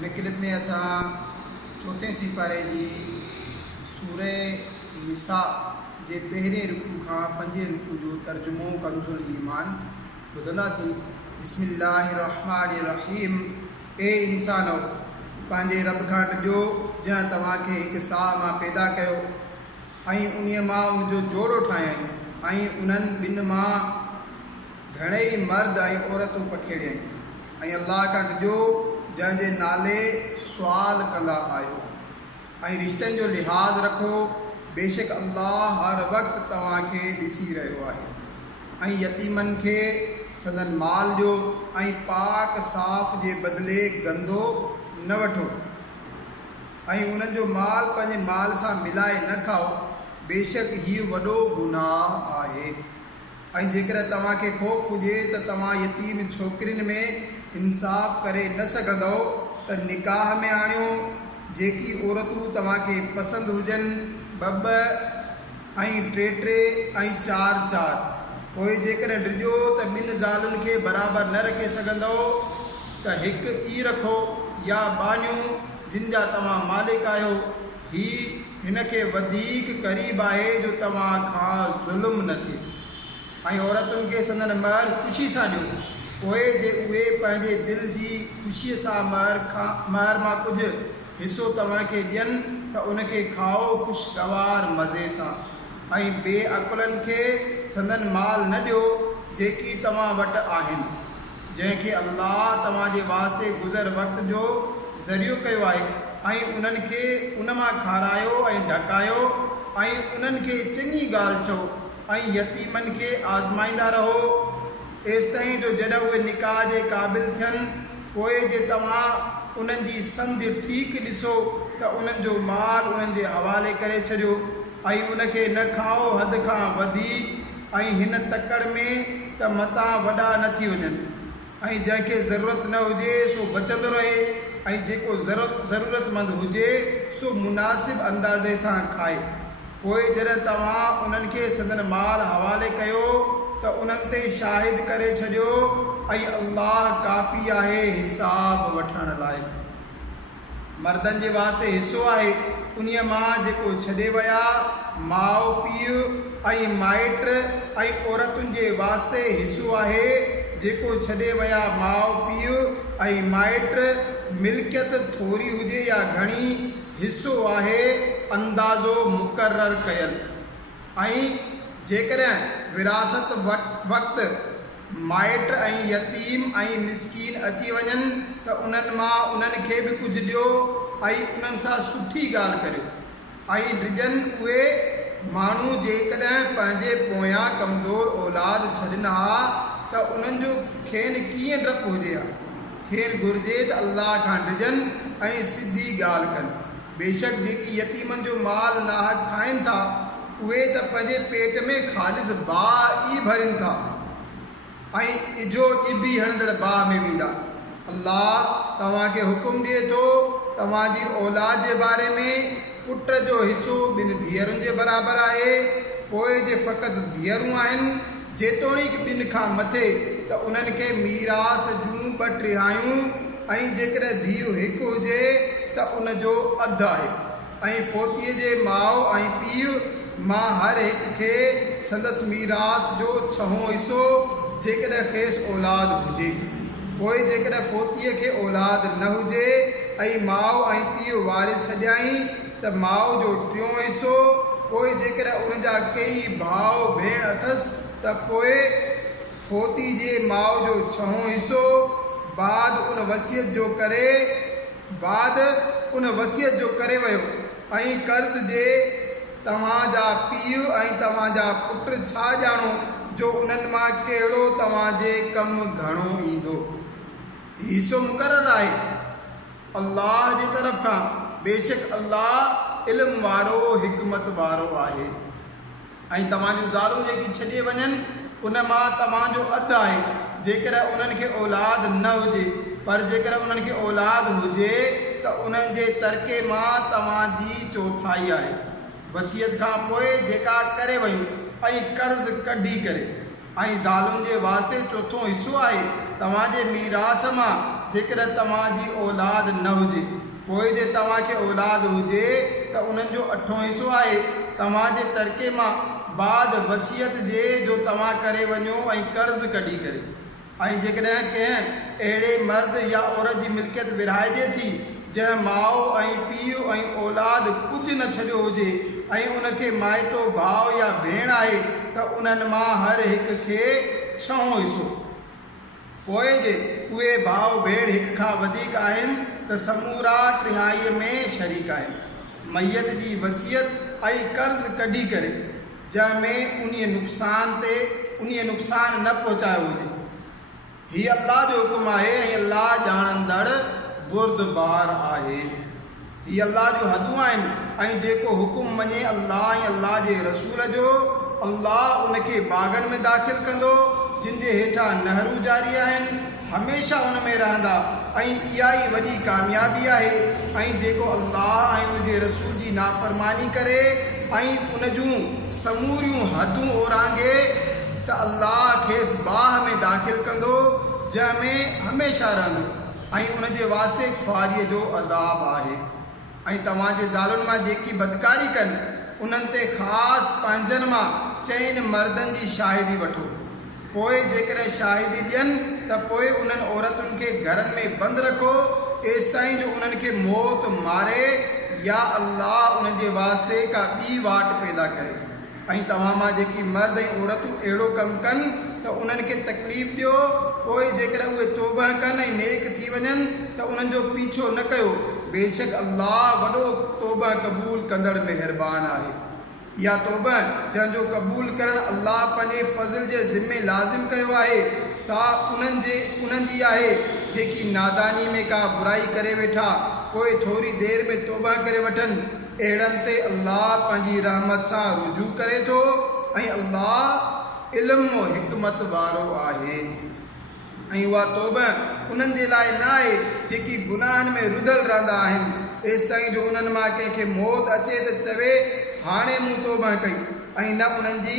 इन क्लिप में असां चौथे सिपारे जी सूरे निसा जे पहिरें रुकू खां पंजे रुकू जो तर्जुमो कंज़ुल ईमान ॿुधंदासीं। बिस्मिल्लाहिर्रहमानिर्रहीम। ए इंसानो, पंहिंजे रब खां ॾिजो जंहिं तव्हांखे हिकु साह मां पैदा कयो ऐं उन्हीअ मां उनजो जोड़ो ठाहियईं ऐं उन्हनि ॿिनि मां घणेई मर्द ऐं औरतूं पखेड़ियईं। ऐं अल्लाह खां ॾिजो जंहिंजे नाले सुवाल कंदा आहियो ऐं रिश्तनि जो लिहाज़ रखो। बेशक अल्लाह हर वक़्तु तव्हांखे ॾिसी रहियो आहे। ऐं यतीमनि खे संदन माल ॾियो ऐं पाक साफ़ जे बदिले गंदो न वठो ऐं उन्हनि जो माल पंहिंजे माल सां मिलाए न खाओ। बेशक हीउ वॾो गुनाह आहे। ऐं जेकर तव्हांखे ख़ौफ़ हुजे त तव्हां यतीम छोकिरियुनि में इंसाफ़ करे न सघंदव त निकाह में आणियो। जेकी औरतूं तव्हांखे पसंदि हुजनि ॿ ऐं टे ऐं चार। पोइ जेकर ॾिजो त ॿिनि ज़ालुनि खे बराबरि न रखे सघंदव त हिकु ई रखो या बानियूं जिन जा तव्हां मालिक आहियो। हिन खे वधीक क़रीब आहे जो तव्हां खां ज़ुल्म न थिए। ऐं औरतुनि खे संदन महर ख़ुशी सां ॾियो। पोइ जे उहे पंहिंजे दिलि जी ख़ुशीअ सां महर मां कुझु हिसो तव्हांखे ॾियनि त उनखे खाओ ख़ुशगवार मज़े सां। ऐं बेअकुलनि खे संदन माल न ॾियो जेकी तव्हां वटि आहिनि, जंहिंखे अल्लाह तव्हांजे वास्ते गुज़र वक़्त जो ज़रियो कयो आहे। ऐं उन्हनि खे उन मां खारायो ऐं ढकायो ऐं उन्हनि खे चङी ॻाल्हि चओ ऐं यतीमनि खे आज़माईंदा रहो एसिताईं जो जॾहिं उहे निकाह जे क़ाबिल थियनि। पोइ जे तव्हां उन्हनि जी सम्झ ठीकु ॾिसो त उन्हनि जो माल उन्हनि जे हवाले करे छॾियो ऐं उनखे न खाओ हद खां वधी ऐं हिन तकड़ में त मतां वॾा न थी वञनि। ऐं जंहिंखे ज़रूरत न हुजे सो बचंदो रहे ऐं जेको ज़रूरतमंद हुजे सो मुनासिब अंदाज़े सां खाए। पोइ जॾहिं तव्हां उन्हनि खे संदन माल हवाले कयो त उन्हनि ते शाहिद करे छॾियो ऐं अल्लाह काफ़ी आहे हिसाब वठण लाइ। मर्दनि जे वास्ते हिसो आहे उन्हीअ मां जेको छॾे विया माउ पीउ ऐं माइट ऐं औरतुनि जे वास्ते हिसो आहे जेको छॾे विया माउ पीउ ऐं माइट। मिल्कियत थोरी हुजे या घणी हिसो आहे अंदाज़ो मुक़ररु कयल। ऐं जेकॾहिं विरासत वक़्तु माइट ऐं यतीम ऐं मिसकीन अची वञनि त उन्हनि मां उन्हनि खे बि कुझु ॾियो ऐं उन्हनि सां सुठी ॻाल्हि करियो। ऐं ॾिजनि उहे माण्हू जेकॾहिं पंहिंजे पोयां कमज़ोर औलाद छॾनि हा त उन्हनि जो खेनि कीअं डपु हुजे हा। खेनि घुरिजे त अल्लाह खां ॾिजनि ऐं सिधी ॻाल्हि कनि। बेशक जेकी यतीमनि जो माल नाहक खाइनि था उहे त पंहिंजे पेट में ख़ालिस बाह ई भरनि था ऐं इजो इबी हणंदड़ बाह में वेंदा। अल्लाह तव्हांखे हुकुम ॾिए थो तव्हांजी औलाद जे बारे में पुट जो हिसो ॿिनि धीअरुनि जे बराबरि आहे। पोइ जे फ़क़ति धीअरूं आहिनि जेतोणीकि ॿिनि खां मथे त उन्हनि खे मीरास जूं 2/3 ऐं जेकॾहिं धीउ हिकु हुजे त उनजो अधु आहे। ऐं फोतीअ जे माउ ऐं पीउ मां हर हिक खे संदसि मीरास जो 6हों हिसो जेकॾहिं खेसि औलाद हुजे। पोइ जेकॾहिं फोतीअ खे औलाद न हुजे ऐं माउ ऐं पीउ वारिस छॾियईं त माउ जो 3हों हिसो। पोइ जेकॾहिं उनजा कई भाउ भेण अथसि त पोइ फोती जे माउ जो 6हों हिसो। बाद उन वसियत जो करे वियो। ऐं कर्ज़ जे तव्हांजा पीउ ऐं तव्हांजा पुट छा ॼाणो जो उन्हनि मां कहिड़ो तव्हांजे कमु घणो ईंदो। हिसो मुक़ररु आहे अल्लाह जी तरफ़ खां। बेशक अल्लाह इल्म वारो हिकमत वारो आहे। ऐं तव्हांजूं ज़ालूं जेकी छॾे वञनि उन मां तव्हांजो अधु आहे जेकॾहिं उन्हनि खे औलाद न हुजे। पर जेकर उन्हनि खे औलाद हुजे त उन्हनि जे तरके मां तव्हांजी 4/4 आहे। वसियत खां पोइ जेका करे वयूं ऐं कर्ज़ कढी करे। ऐं ज़ालुनि जे वास्ते 4हों हिसो आहे तव्हांजे मीरास मां जेकर तव्हांजी औलाद न हुजे, पोइ जे तव्हांखे औलाद हुजे त उन्हनि जो 8हों हिसो आहे तव्हांजे तरके मां बाद वसियत जे जो तव्हां करे वञो ऐं कर्ज़ कढी करे। ऐं जेकॾहिं कंहिं अहिड़े मर्द या औरत जी मिल्कियत विरहाइजे थी जंहिं माउ ऐं पीउ ऐं औलाद कुझु न छॾियो हुजे ऐं उनखे माइटो भाउ या भेण आहे त उन्हनि मां हर हिक खे 6हों हिसो। पोइ जे उहे भाउ भेण हिक खां वधीक आहिनि त समूरा 3/4 में शरीक आहिनि। मैयत जी वसियत ऐं कर्ज़ कढी करे जंहिंमें उन्हीअ नुक़सान न पहुचायो हुजे। हीअ अल्लाह जो हुकुम आहे ऐं अल्लाह ॼाणंदड़ बुरदबार आहे। हीअ अल्लाह जूं हदूं आहिनि ऐं जेको हुकुम मञे अल्लाह ऐं अल्लाह जे रसूल जो, अल्लाह उनखे बाग़नि में दाख़िल कंदो जिन जे हेठां नहरूं जारी आहिनि, हमेशह उन में रहंदा ऐं इहा ई वॾी कामयाबी आहे। ऐं जेको अल्लाह ऐं उनजे रसूल जी नाफ़रमानी करे ऐं उन जूं समूरियूं हदूं ओरांगे त अल्लाह खेसि बाह में दाख़िल कंदो जंहिंमें हमेशह रहंदो ऐं उनजे वास्ते ख्वारीअ जो अज़ाब आहे। ऐं तव्हांजे ज़ालुनि मां जेकी बदकारी कनि उन्हनि ते ख़ासि पंहिंजनि मां चइनि मर्दनि जी शाहिदी वठो। पोइ जेकॾहिं शाहिदी ॾियनि त पोइ उन्हनि औरतुनि खे घरनि में बंदि रखो एसि ताईं जो उन्हनि खे मौत मारे या अल्लाह उन्हनि जे वास्ते का ॿी वाट पैदा करे। ऐं तव्हां मां जेकी मर्द ऐं औरतूं अहिड़ो कमु कनि त उन्हनि खे तकलीफ़ ॾियो, पोइ जेकॾहिं उहे तौबह कनि ऐं नेक थी वञनि त उन्हनि जो पीछो न कयो, बेशक अल्लाह वॾो तौबह क़बूल कंदड़ महिरबान आहे। इहा तौबह जंहिंजो क़बूल करणु अल्लाह पंहिंजे फज़ल जे ज़िमे लाज़िम कयो आहे, सा उन्हनि जी आहे जेकी नादानी में का बुराई करे वेठा पोइ थोरी देरि में तौबह करे वठनि। अहिड़नि ते अल्लाह पंहिंजी रहमत सां रुजू करे थो ऐं अल्लाह इल्म ऐं हिकमत वारो आहे। ऐं उहा तौबह उन्हनि जे लाइ न आहे जेकी गुनाहनि में रुधल रहंदा आहिनि एसि ताईं जो उन्हनि मां कंहिंखे मौत अचे त चवे हाणे मूं तौबह कई, ऐं न उन्हनि जी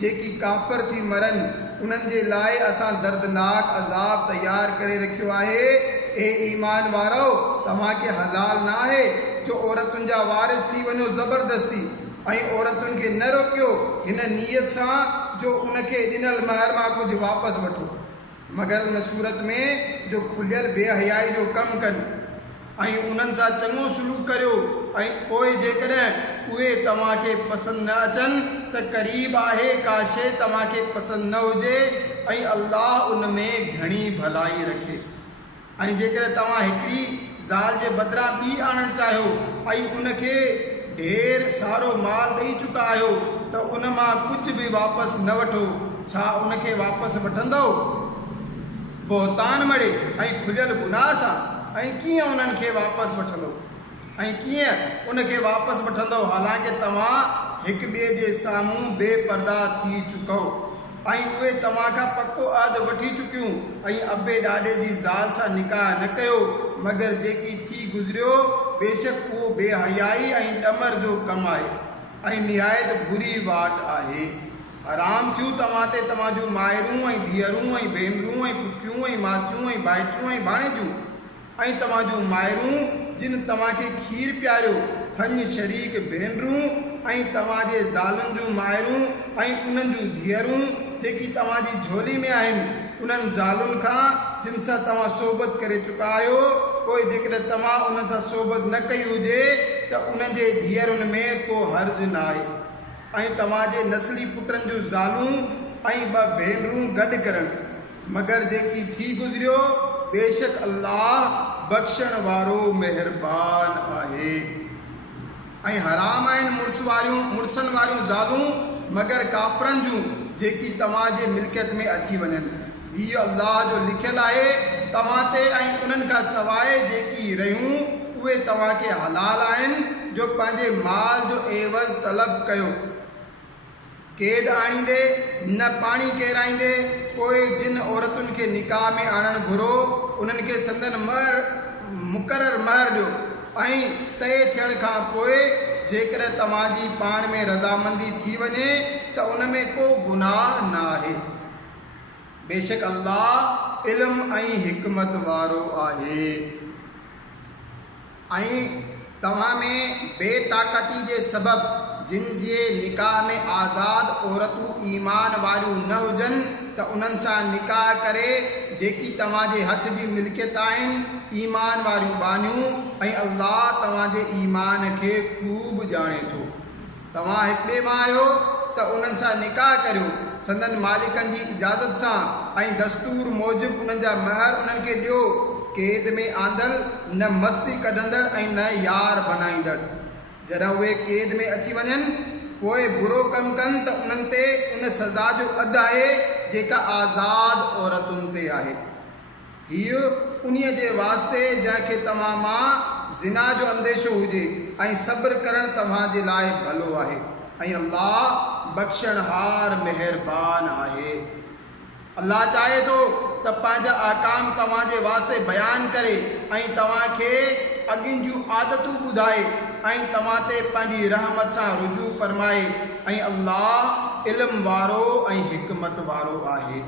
जेकी काफ़िर थी मरनि उन्हनि जे लाइ असां दर्दनाक अज़ाब तयारु करे रखियो आहे। ए ईमान वारो, तव्हांखे हलाल न आहे जो औरतुनि जा वारिस थी वञो ज़बरदस्ती, ऐं औरतुनि खे न रोकियो हिन नीयत सां जो उनखे ॾिनल महर मां कुझु वापसि वठो, मगर उन सूरत में जो खुलियल बेहयाई जो कमु कनि ऐं उन्हनि सां चङो सलूक करियो। ऐं पोइ जेकॾहिं उहे तव्हांखे पसंदि न अचनि त क़रीब आहे का शइ तव्हांखे पसंदि न हुजे ऐं अल्लाह उन में घणी भलाई रखे। ऐं जेकॾहिं तव्हां हिकिड़ी ज़ाल जे बदिरां ॿी आणणु चाहियो ऐं उनखे ढेर सारो माल ॾेई चुका आहियो त उन मां कुझु बि वापसि न वठो। छा उनखे वापसि वठंदव? बोहतान मड़े ऐं खुलियल गुनाह सां। ऐं कीअं उन्हनि खे वापसि वठंदव ऐं कीअं उनखे वापसि वठंदव हालांकि तव्हां हिक ॿिए जे साम्हूं बेपर्दा थी चुको ऐं उहे तव्हां खां पको अहद वठी चुकियूं ऐं अबे ॾाॾे जी ज़ाल सां निकाह न कयो, मगर जेकी थी गुज़रियो बेशक उहो बेहयाई ऐं ॾमर जो कमु आहे ऐं निहायत बुरी वाट आहे। हराम थियूं तव्हां ते तव्हां जूं माइरूं ऐं धीअरूं ऐं भेनरूं ऐं पुफियूं ऐं मासियूं ऐं भाइटियूं ऐं भाणेजूं ऐं तव्हां जूं माइरूं जिन तव्हांखे खीर पियारियो, थञ शरीक भेनरूं ऐं तव्हांजे ज़ालुनि जूं माइरूं ऐं उन्हनि जूं धीअरूं जेकी तव्हांजी झोली में आहिनि, उन्हनि ज़ालुनि खां जिन सां तव्हां सोबत करे चुका आहियो। पोइ जेकॾहिं तव्हां उन्हनि सां सोबत न कई हुजे त उन्हनि जे धीअरुनि में को हर्ज़ न आहे। ऐं तव्हांजे नस्ली पुटनि जूं ज़ालूं ऐं ॿ भेनरूं गॾु करणु, मगर जेकी थी गुज़रियो बेशक अल्लाह बख़्शण वारो महिरबान आहे। ऐं हराम आहिनि मुड़सनि वारियूं ज़ालूं मगर काफ़रनि जूं जेकी तव्हांजे मिल्कियत में अची वञनि। हीअ अल्लाह जो लिखियलु आहे तव्हां ते ऐं उन्हनि खां सवाइ जेकी रहियूं उहे तव्हांखे हलाल आहिनि जो पंहिंजे माल जो एवज़ तलब कयो, क़ैद आणींदे न पाणी केराईंदे। पोइ जिन औरतुनि खे निकाह में आणणु घुरो उन्हनि खे संदन मुक़ररु महर ॾियो ऐं तय थियण खां पोइ जेकॾहिं तव्हांजी पाण में रज़ामंदी थी वञे त उन में को गुनाह न आहे। बेशक अल्लाह इल्म ऐं हिकमत वारो आहे। ऐं तव्हां में बेताकती जे सबबि जिन जे निकाह में आज़ाद औरतूं ईमान वारियूं न हुजनि त उन्हनि सां निकाह करे जेकी तव्हांजे हथ जी मिल्कियत आहिनि ईमान वारियूं बानियूं, ऐं अल्लाह तव्हांजे ईमान खे ख़ूब ॼाणे थो। तव्हां हिक ॿिए मां आहियो त उन्हनि सां निकाह करियो संदन मालिकनि जी इजाज़त सां, ऐं दस्तूर मूजिबि उन्हनि जा महर उन्हनि खे ॾियो। क़ैद में आंदल न मस्ती कढंदड़ ऐं न यार बणाईंदड़। जॾहिं उहे क़ैद में अची वञनि पोइ बुरो कमु कनि त उन्हनि ते उन सज़ा जो अधु आहे जेका आज़ाद औरतुनि ते आहे। हीअ उन्हीअ जे वास्ते जंहिंखे तव्हां मां ज़िना जो अंदेशो हुजे, ऐं सब्र करणु तव्हांजे लाइ भलो आहे, ऐं अल्लाह बख़्शणहार महिरबान आहे। अल्लाह चाहे थो त पंहिंजा अहकाम तव्हांजे वास्ते बयानु करे ऐं तव्हांखे अॻियुनि जूं आदतूं ॿुधाए ऐं तव्हां ते पंहिंजी रहमत सां रुजू फ़रमाए, ऐं अल्लाह इल्म वारो ऐं हिकमत वारो आहे।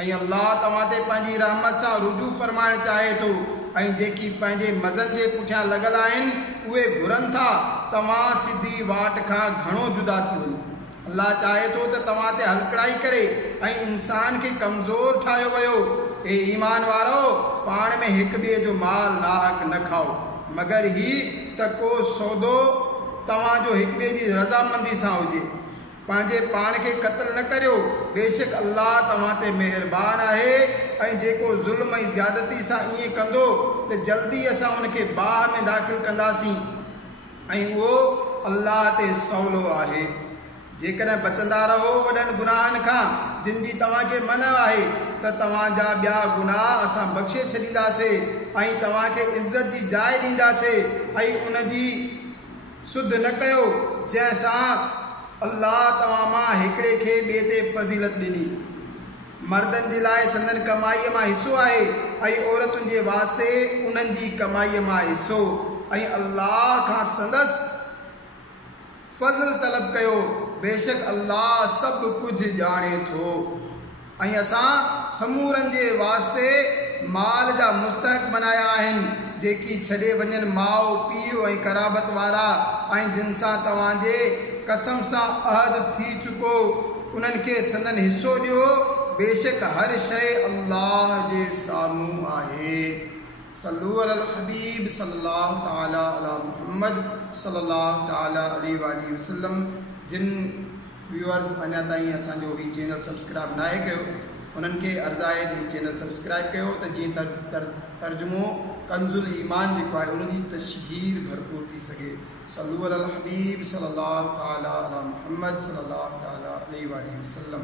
ऐं अल्लाह तव्हां ते पंहिंजी रहमत सां रुजू फ़रमाइणु चाहे थो, ऐं जेकी पंहिंजे मज़नि जे पुठियां लॻल आहिनि उहे घुरनि था तव्हां सिधी वाट खां घणो जुदा थी वञो। अल्लाह चाहे थो त तव्हां ते हलकड़ाई करे ऐं इंसान खे कमज़ोर ठाहियो वियो। ए ईमान वारो, पाण में हिक ॿिए जो माल नाहक न खाओ, मगर ही त को सौदो तव्हांजो हिक ॿिए जी रज़ामंदी सां हुजे। पंहिंजे पाण खे क़त्ल न करियो, बेशक अल्लाह तव्हां ते महिरबान आहे। ऐं जेको ज़ुल्म ऐं ज़्यादती सां ईअं कंदो त जल्दी असां उनखे बाह में दाख़िल कंदासीं, ऐं उहो अल्लाह ते सवलो आहे। जेकॾहिं बचंदा रहो वॾनि गुनाहनि खां जिन जी तव्हांखे मन आहे त तव्हांजा ॿिया गुनाह असां बख़्शे छॾींदासीं, ऐं तव्हांखे इज़त जी जाइ ॾींदासीं, ऐं उन जी सुध न कयो जंहिंसां अल्लाह तव्हां मां हिकिड़े खे ॿिए ते फज़ीलत ॾिनी। मर्दनि जे लाइ संदन कमाईअ मां हिसो आहे, ऐं औरतुनि जे वास्ते उन्हनि जी कमाईअ मां हिसो, ऐं अल्लाह खां संदसि फज़ल तलब कयो, बेशक अल्लाह सभु कुझु ॼाणे थो। ऐं असां समूरनि जे वास्ते माल जा मुस्तहक़ बनाया आहिनि जेकी छॾे वञनि माउ पीउ ऐं क़राबत वारा, ऐं जिन सां तव्हांजे कसम सां अहद थी चुको उन्हनि खे संदन हिसो ॾियो। बेशक हर शइ अल्लाह जे साम्हूं आहे। सल्लू अलल हबीब सल्लल्लाहु तआला अला मुहम्मद सल्लल्लाहु तआला अलैहि वसल्लम। जिन व्यूअर्स अञा ताईं असांजो ही चैनल सब्सक्राइब नाहे कयो उन्हनि खे अर्ज़ु आहे त ही चैनल सब्सक्राइब कयो त जीअं तर्जुमो कंज़ुल ईमान जेको आहे उनजी तशहीर भरपूर थी सघे। सल्लू अलल हबीब सल्लल्लाहु तआला अला मुहम्मद सल्लल्लाहु तआला अलैहि वसल्लम।